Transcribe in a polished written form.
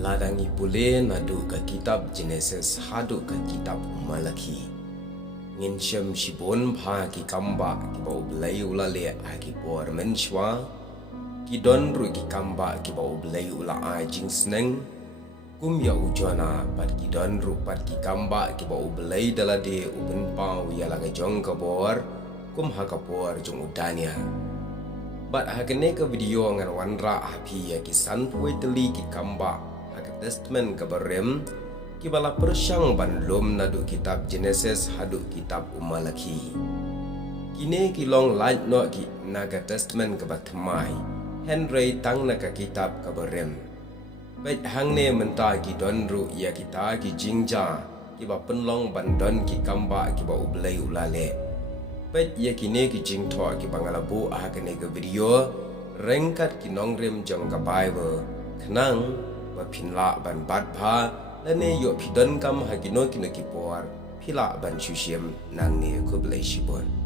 Ladangi pule nadu ke kitab Genesis hadu ke kitab Malaki. Ngin syam shibon pha ki kamba ki bau belai ulale a ki por menshwa ki don ru ki kamba ki bau belai ula a jing sneng kum ya ujona pat ki don ru pat ki kamba ki bau belai dalade upen pau ya la jong ka bor kum ha ka por jong udania. Bat hakene ke video ngan wanra api ya ki san puai teli ki kamba testament kabarem kibala persyang bandlum nadu kitab Genesis hadu kitab Malaki. Kini kilong light no ki naga testament kabatmai Henry tang naga kitab kabarem. Baik hangne menta ki donru ya kita ki jingja kiba penlong bandon ki kamba kiba ublai ulale. Baik ya kini ki jingtho ki bangalabu ahakane ke video rengkat ki nongrem jong ka Bible kenang pinla ban bat pha lane yo pidon kam hagino kinaki por pila ban shushim nang ne kublai shibon.